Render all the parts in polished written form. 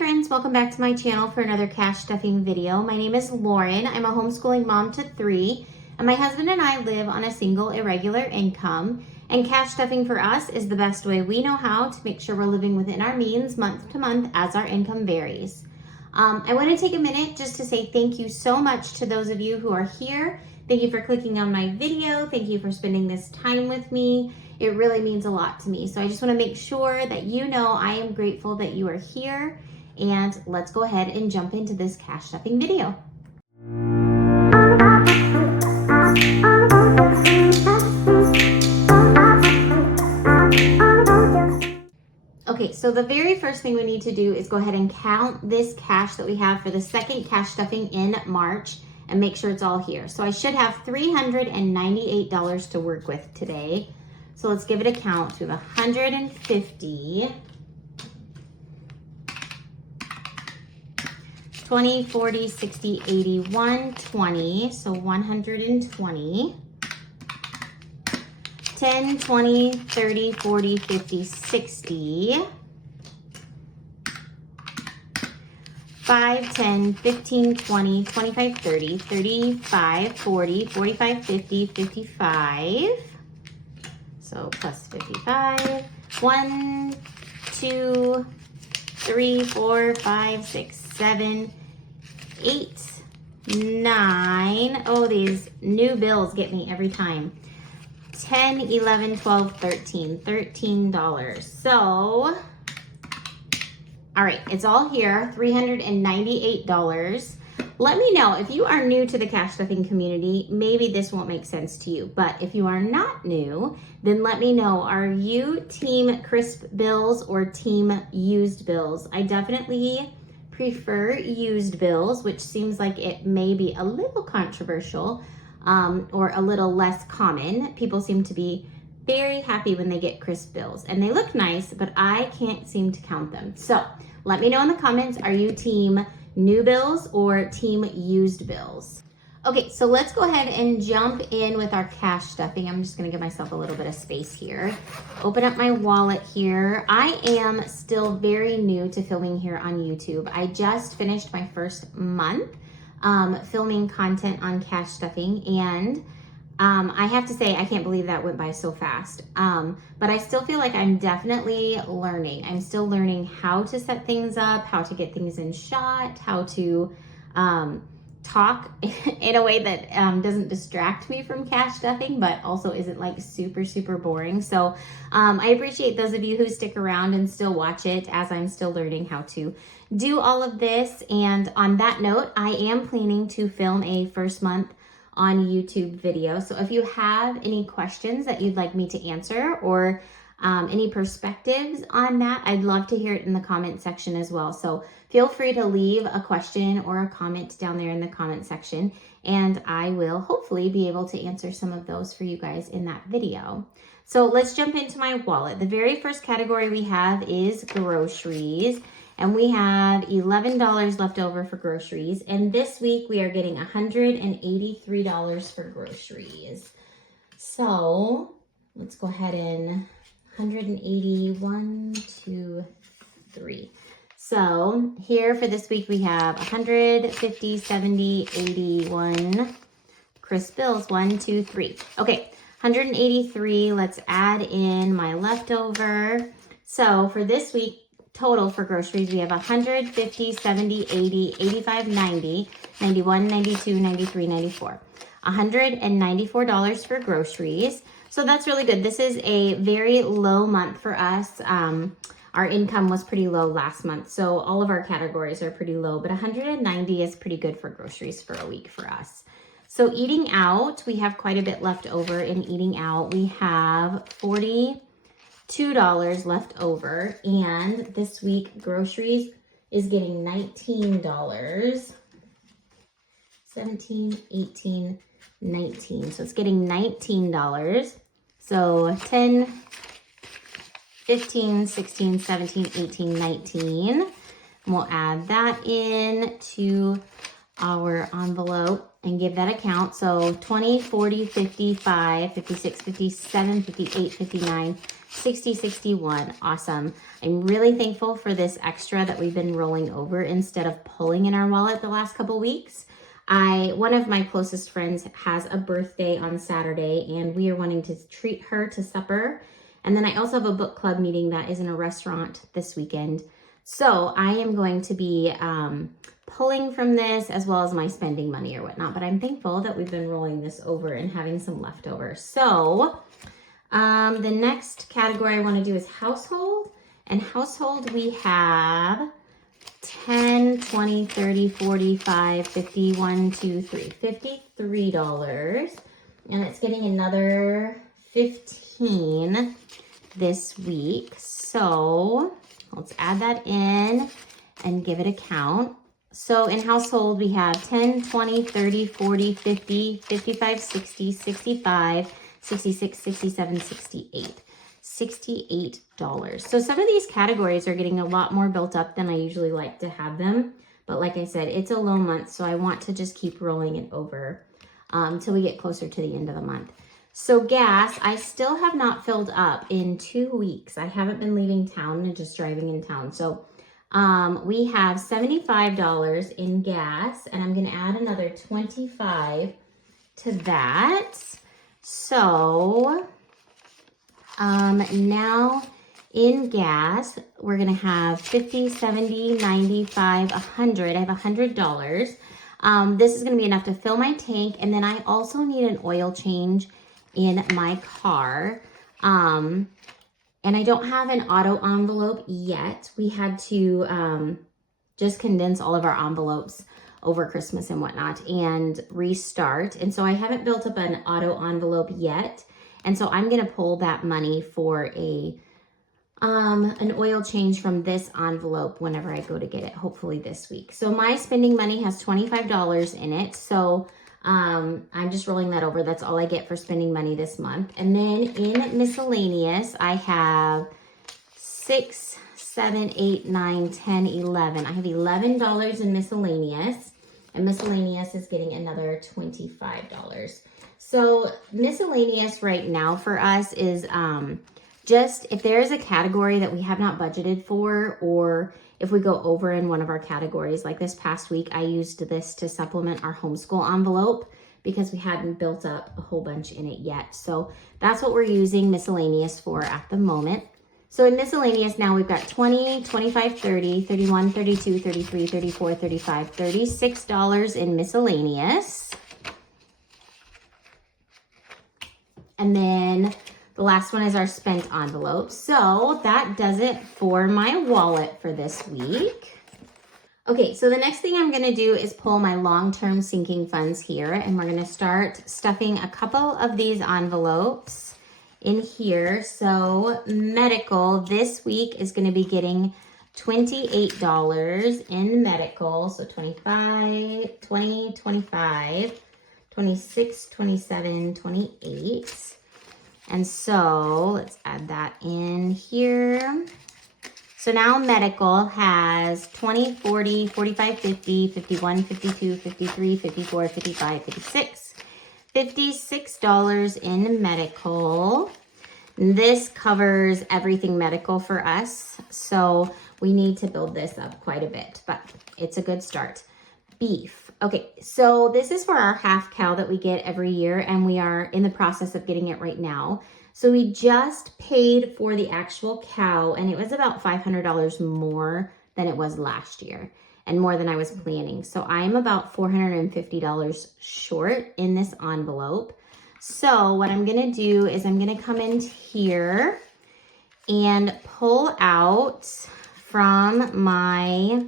friends, welcome back to my channel for another cash stuffing video. My name is Lauren. I'm a homeschooling mom to 3, and my husband and I live on a single irregular income. And cash stuffing for us is the best way we know how to make sure we're living within our means month to month as our income varies. I want to take a minute just to say thank you so much to those of you who are here. Thank you for clicking on my video. Thank you for spending this time with me. It really means a lot to me. So I just want to make sure that you know I am grateful that you are here. And let's go ahead and jump into this cash stuffing video. Okay, so the very first thing we need to do is go ahead and count this cash that we have for the second cash stuffing in March and make sure it's all here. So I should have $398 to work with today. So let's give it a count. We have 150, 20, 40, 60, 80, 120, so 120, 10, 20, 30, 40, 50, 60, 5, 10, 15, 20, 25, 30, 35, 40, 45, 50, 55. So plus 55, 1, 2, 3, 4, 5, 6, 7, 8, 9. Oh, these new bills get me every time. 10, 11, 12, 13, $13. So, all right, it's all here, $398. Let me know if you are new to the cash stuffing community, maybe this won't make sense to you, but if you are not new, then let me know, are you team crisp bills or team used bills? I definitely prefer used bills, which seems like it may be a little controversial or a little less common. People seem to be very happy when they get crisp bills and they look nice, but I can't seem to count them. So let me know in the comments, are you team new bills or team used bills? Okay, so let's go ahead and jump in with our cash stuffing. I'm just gonna give myself a little bit of space here. Open up my wallet here. I am still very new to filming here on YouTube. I just finished my first month filming content on cash stuffing, and I have to say, I can't believe that went by so fast. But I still feel like I'm definitely learning. I'm still learning how to set things up, how to get things in shot, how to talk in a way that doesn't distract me from cash stuffing, but also isn't like super, super boring. So I appreciate those of you who stick around and still watch it as I'm still learning how to do all of this. And on that note, I am planning to film a first month on YouTube video. So if you have any questions that you'd like me to answer or any perspectives on that, I'd love to hear it in the comment section as well. So feel free to leave a question or a comment down there in the comment section, and I will hopefully be able to answer some of those for you guys in that video. So let's jump into my wallet. The very first category we have is groceries, and we have $11 left over for groceries. And this week we are getting $183 for groceries. So let's go ahead and 181, 2, 3. So here for this week we have 150, 70, 81 crisp bills. 1, 2, 3. Okay, 183. Let's add in my leftover. So for this week, total for groceries, we have 150, 70, 80, 85, 90, 91, 92, 93, 94. $194 for groceries. So that's really good. This is a very low month for us. Our income was pretty low last month, so all of our categories are pretty low, but 190 is pretty good for groceries for a week for us. So eating out, we have quite a bit left over in eating out. We have $42 left over, and this week groceries is getting $19. 17, 18, 19. So it's getting $19. So 10, 15, 16, 17, 18, 19. And we'll add that in to our envelope and give that a count. So 20, 40, 55, 56, 57, 58, 59, 60, 61. Awesome. I'm really thankful for this extra that we've been rolling over instead of pulling in our wallet the last couple weeks. One of my closest friends has a birthday on Saturday, and we are wanting to treat her to supper. And then I also have a book club meeting that is in a restaurant this weekend. So I am going to be pulling from this as well as my spending money or whatnot. But I'm thankful that we've been rolling this over and having some leftover. So the next category I want to do is household. And household, we have 10, 20, 30, 45, 50, 1, 2, 3, $53. And it's getting another 15 this week. So let's add that in and give it a count. So in household, we have 10, 20, 30, 40, 50, 55, 60, 65, 66, 67, 68. $68. So some of these categories are getting a lot more built up than I usually like to have them. But like I said, it's a low month, so I want to just keep rolling it over till we get closer to the end of the month. So gas, I still have not filled up in 2 weeks. I haven't been leaving town and just driving in town. So we have $75 in gas, and I'm going to add another 25 to that. So now in gas, we're going to have 50, 70, 95, 100. I have $100. This is going to be enough to fill my tank. And then I also need an oil change in my car. And I don't have an auto envelope yet. We had to just condense all of our envelopes over Christmas and whatnot and restart. And so I haven't built up an auto envelope yet. And so I'm going to pull that money for an oil change from this envelope whenever I go to get it, hopefully this week. So my spending money has $25 in it. So I'm just rolling that over. That's all I get for spending money this month. And then in miscellaneous, I have 6, 7, 8, 9, 10, 11. I have $11 in miscellaneous, and miscellaneous is getting another $25. So miscellaneous right now for us is just if there is a category that we have not budgeted for, or if we go over in one of our categories, like this past week, I used this to supplement our homeschool envelope because we hadn't built up a whole bunch in it yet. So that's what we're using miscellaneous for at the moment. So in miscellaneous now we've got 20, 25, 30, 31, 32, 33, 34, 35, $36 in miscellaneous. And then the last one is our spent envelope. So that does it for my wallet for this week. Okay, so the next thing I'm gonna do is pull my long-term sinking funds here, and we're gonna start stuffing a couple of these envelopes in here. So medical this week is gonna be getting $28 in medical. So 25, 20, 25, 26, 27, 28. And so let's add that in here. So now medical has 20, 40, 45, 50, 51, 52, 53, 54, 55, 56. $56 in medical. This covers everything medical for us. So we need to build this up quite a bit, but it's a good start. Beef. Okay, so this is for our half cow that we get every year, and we are in the process of getting it right now. So we just paid for the actual cow, and it was about $500 more than it was last year, and more than I was planning. So I'm about $450 short in this envelope. So what I'm gonna do is I'm gonna come in here and pull out from my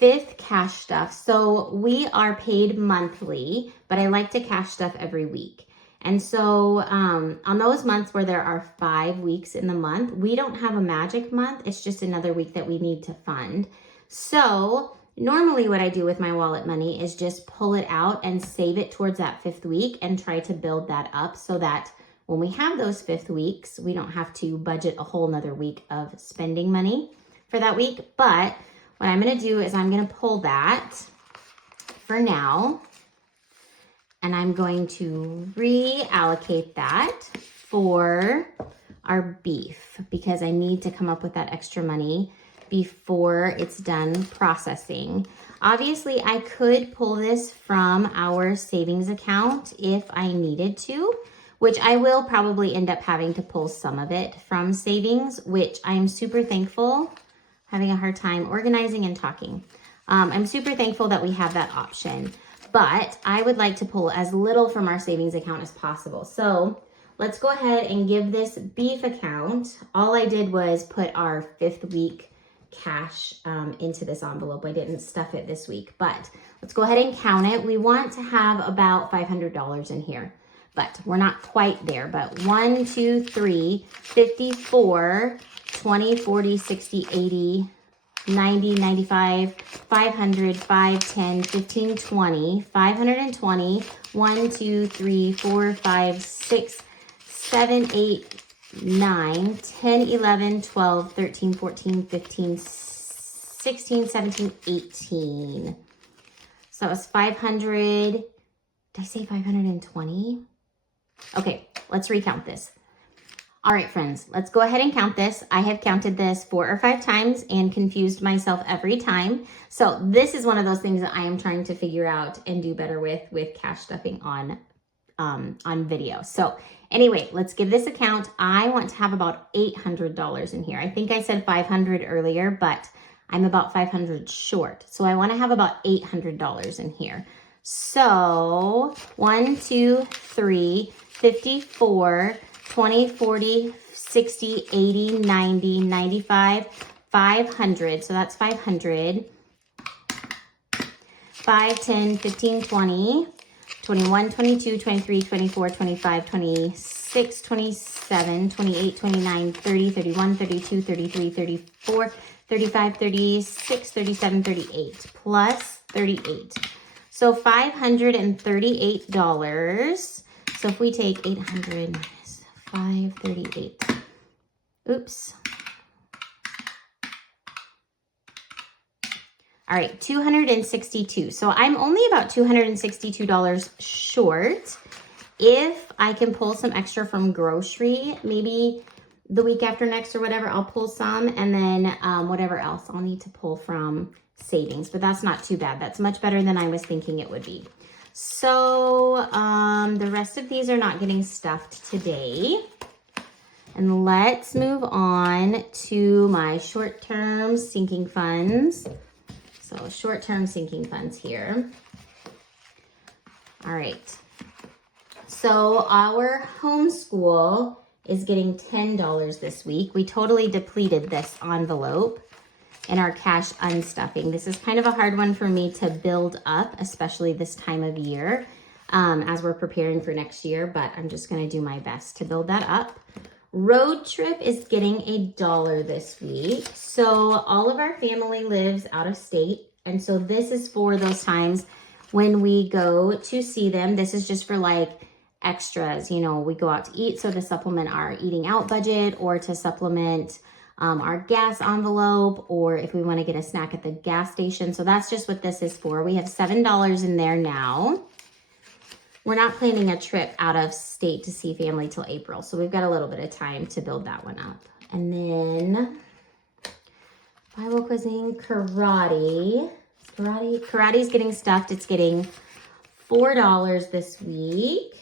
5th cash stuff. So we are paid monthly, but I like to cash stuff every week. And so on those months where there are 5 weeks in the month, we don't have a magic month. It's just another week that we need to fund. So normally what I do with my wallet money is just pull it out and save it towards that 5th week and try to build that up so that when we have those 5th weeks, we don't have to budget a whole nother week of spending money for that week. But what I'm gonna do is I'm gonna pull that for now. And I'm going to reallocate that for our beef because I need to come up with that extra money before it's done processing. Obviously, I could pull this from our savings account if I needed to, which I will probably end up having to pull some of it from savings, which I'm super thankful, having a hard time organizing and talking. I'm super thankful that we have that option, but I would like to pull as little from our savings account as possible. So let's go ahead and give this beef account. All I did was put our 5th week cash into this envelope. I didn't stuff it this week, but let's go ahead and count it. We want to have about $500 in here, but we're not quite there. But 1, 2, 3, 54, 20, 40, 60, 80, 90, 95, 500, 5, 10, 15, 20, 520, 1, 2, 3, 4, 5, 6, 7, 8, 9, 10, 11, 12, 13, 14, 15, 16, 17, 18. So that was 500. Did I say 520? Okay, let's recount this. All right, friends, let's go ahead and count this. I have counted this 4 or 5 times and confused myself every time. So this is one of those things that I am trying to figure out and do better with cash stuffing on video. So anyway, let's give this account. I want to have about $800 in here. I think I said 500 earlier, but I'm about 500 short. So I want to have about $800 in here. So 1, 2, 3, 54, 20, 40, 60, 80, 90, 95, 500. So that's 500. 5, 10, 15, 20, 21, 22, 23, 24, 25, 26, 27, 28, 29, 30, 31, 32, 33, 34, 35, 36, 37, 38, plus 38. So $538. So if we take 800 minus 538, oops. All right, 262. So I'm only about $262 short. If I can pull some extra from grocery, maybe the week after next or whatever, I'll pull some, and then whatever else I'll need to pull from savings, but that's not too bad. That's much better than I was thinking it would be. So the rest of these are not getting stuffed today. And let's move on to my short-term sinking funds. So short-term sinking funds here. All right. So our homeschool is getting $10 this week. We totally depleted this envelope in our cash unstuffing. This is kind of a hard one for me to build up, especially this time of year as we're preparing for next year, but I'm just gonna do my best to build that up. Road trip is getting $1 this week. So all of our family lives out of state. And so this is for those times when we go to see them. This is just for like extras. You know, we go out to eat. So to supplement our eating out budget or to supplement our gas envelope, or if we want to get a snack at the gas station. So that's just what this is for. We have $7 in there now. We're not planning a trip out of state to see family till April. So we've got a little bit of time to build that one up. And then Bible quizzing, karate. Karate's getting stuffed. It's getting $4 this week.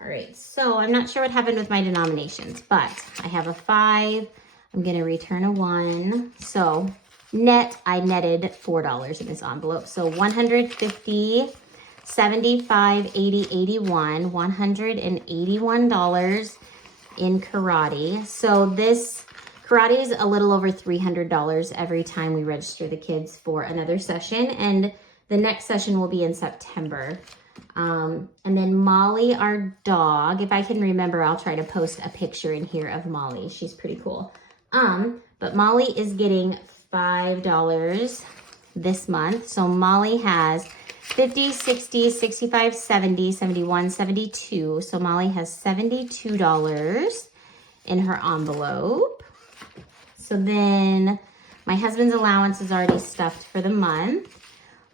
All right, so I'm not sure what happened with my denominations, but I have a 5. I'm gonna return a 1. So net, I netted $4 in this envelope. So 150, 75, 80, 81, $181 in karate. So this karate is a little over $300 every time we register the kids for another session. And the next session will be in September. And then Molly, our dog, if I can remember, I'll try to post a picture in here of Molly. She's pretty cool. But Molly is getting $5 this month. So Molly has 50, 60, 65, 70, 71, 72. So Molly has $72 in her envelope. So then my husband's allowance is already stuffed for the month.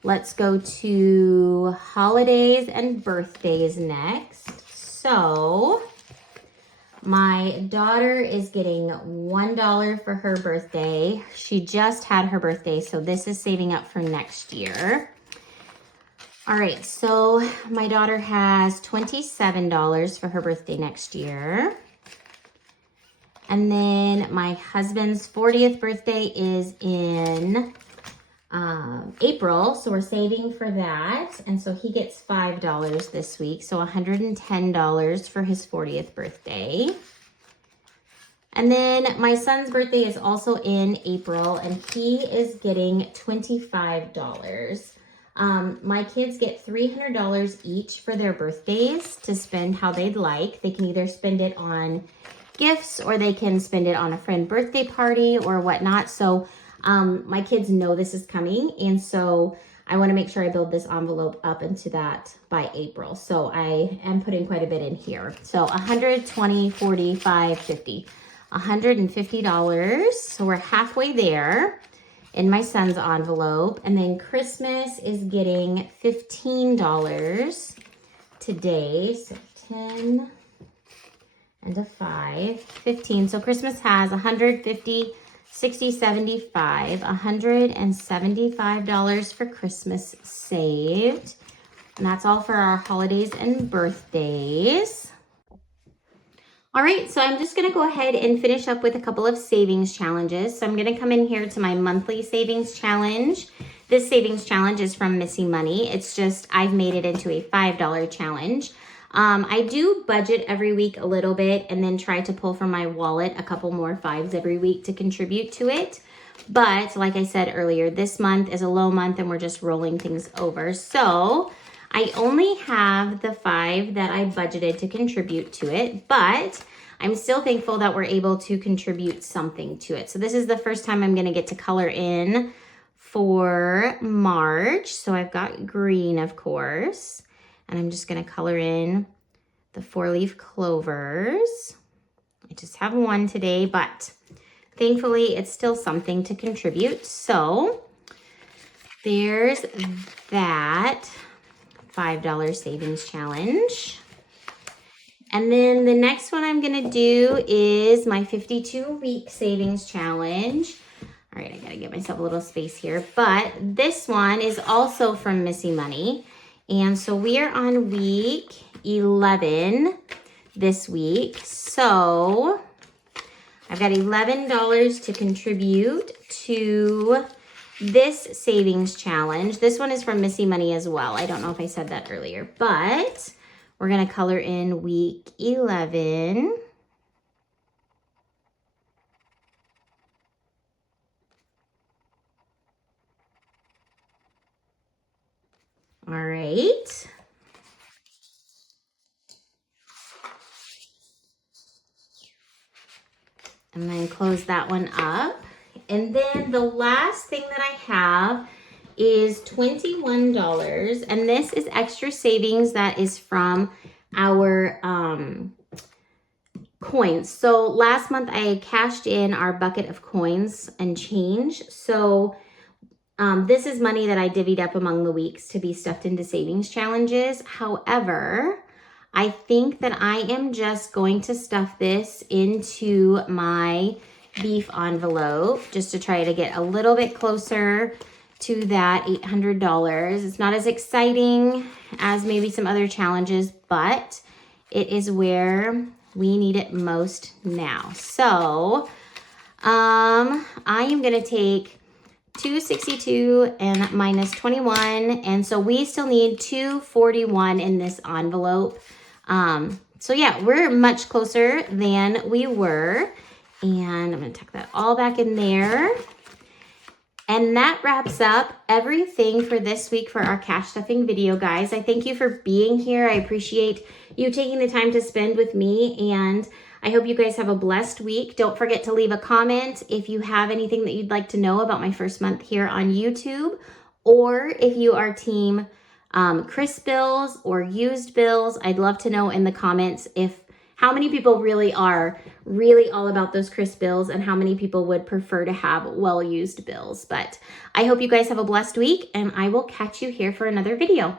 Let's go to holidays and birthdays next. So my daughter is getting $1 for her birthday. She just had her birthday, so this is saving up for next year. All right, so my daughter has $27 for her birthday next year. And then my husband's 40th birthday is in April, so we're saving for that. And so he gets $5 this week, so $110 for his 40th birthday. And then my son's birthday is also in April, and he is getting $25. My kids get $300 each for their birthdays to spend how they'd like. They can either spend it on gifts or they can spend it on a friend birthday party or whatnot. So my kids know this is coming, and so I want to make sure I build this envelope up into that by April. So I am putting quite a bit in here. So 120, 45, 50, $150. So we're halfway there in my son's envelope. And then Christmas is getting $15 today. So 10 and a 5, 15. So Christmas has 150, 60, 75, $175 for Christmas saved. And that's all for our holidays and birthdays. All right, so I'm just gonna go ahead and finish up with a couple of savings challenges. So I'm gonna come in here to my monthly savings challenge. This savings challenge is from Missy Money. It's just, I've made it into a $5 challenge. I do budget every week a little bit and then try to pull from my wallet a couple more fives every week to contribute to it. But like I said earlier, this month is a low month and we're just rolling things over. So I only have the 5 that I budgeted to contribute to it, but I'm still thankful that we're able to contribute something to it. So this is the first time I'm gonna get to color in for March. So I've got green, of course. And I'm just gonna color in the 4-leaf clovers. I just have one today, but thankfully it's still something to contribute. So there's that $5 savings challenge. And then the next one I'm gonna do is my 52-week savings challenge. All right, I gotta give myself a little space here, but this one is also from Missy Money. And so we are on week 11 this week. So I've got $11 to contribute to this savings challenge. This one is from Missy Money as well. I don't know if I said that earlier, but we're gonna color in week 11. All right. And then close that one up. And then the last thing that I have is $21. And this is extra savings that is from our coins. So last month I cashed in our bucket of coins and change. So this is money that I divvied up among the weeks to be stuffed into savings challenges. However, I think that I am just going to stuff this into my beef envelope just to try to get a little bit closer to that $800. It's not as exciting as maybe some other challenges, but it is where we need it most now. So I am going to take 262 and minus 21. And so we still need 241 in this envelope. So yeah, we're much closer than we were. And I'm going to tuck that all back in there. And that wraps up everything for this week for our cash stuffing video, guys. I thank you for being here. I appreciate you taking the time to spend with me, and I hope you guys have a blessed week. Don't forget to leave a comment if you have anything that you'd like to know about my first month here on YouTube, or if you are team crisp bills or used bills. I'd love to know in the comments if how many people really are really all about those crisp bills and how many people would prefer to have well-used bills. But I hope you guys have a blessed week, and I will catch you here for another video.